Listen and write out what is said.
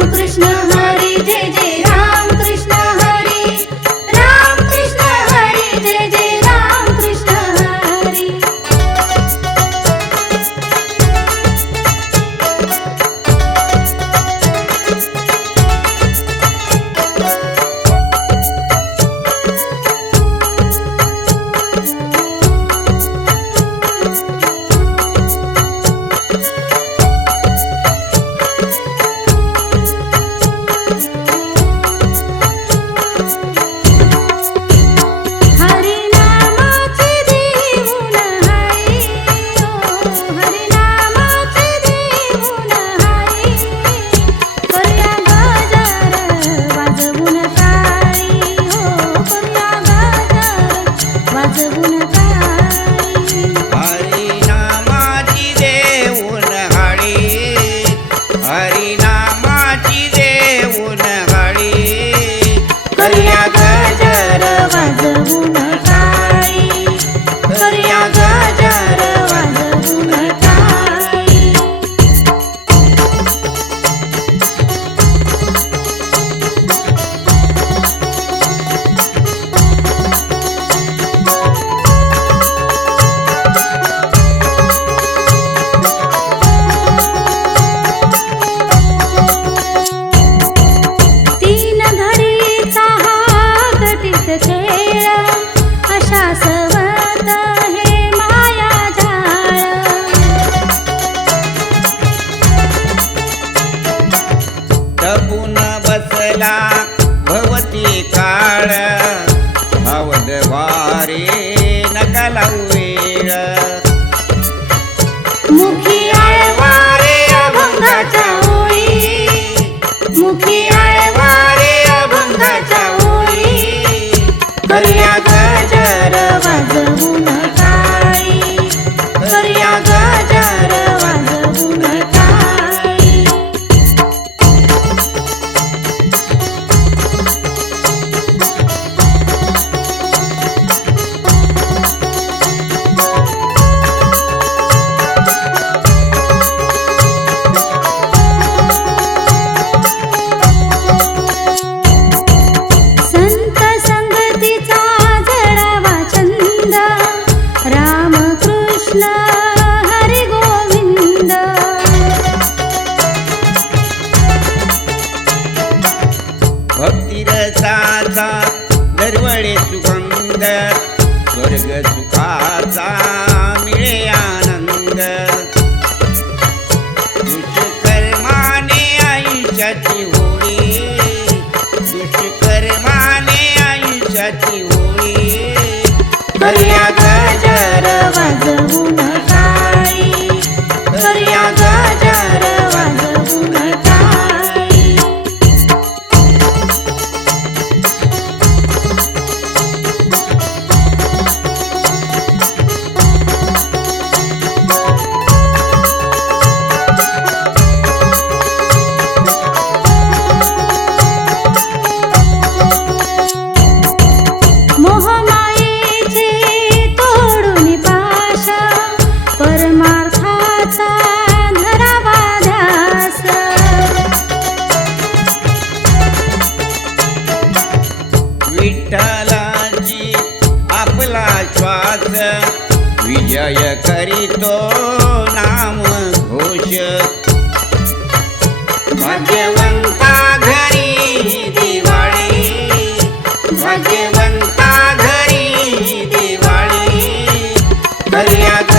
राम कृष्ण हरी जय जय মন टपून बसला भवती काळ. भावद वारे नका लावू वेळ मुखी आळवारे अभंगाच्या ओळी. मुखी आळवारे अभंगाच्या ओळी. करूया भक्तिरसाचा दरवळे सुगंध स्वर्ग सुखाचा मिळे आनंद. दुष्कर्माने आयुष्याची होळी दुष्कर्माने आयुष्याची होळी. आपला श्वास. विजय करीतो नाम घोष. भगवंता घरी दिवाळी. भगवंता घरी दिवाळी. करूया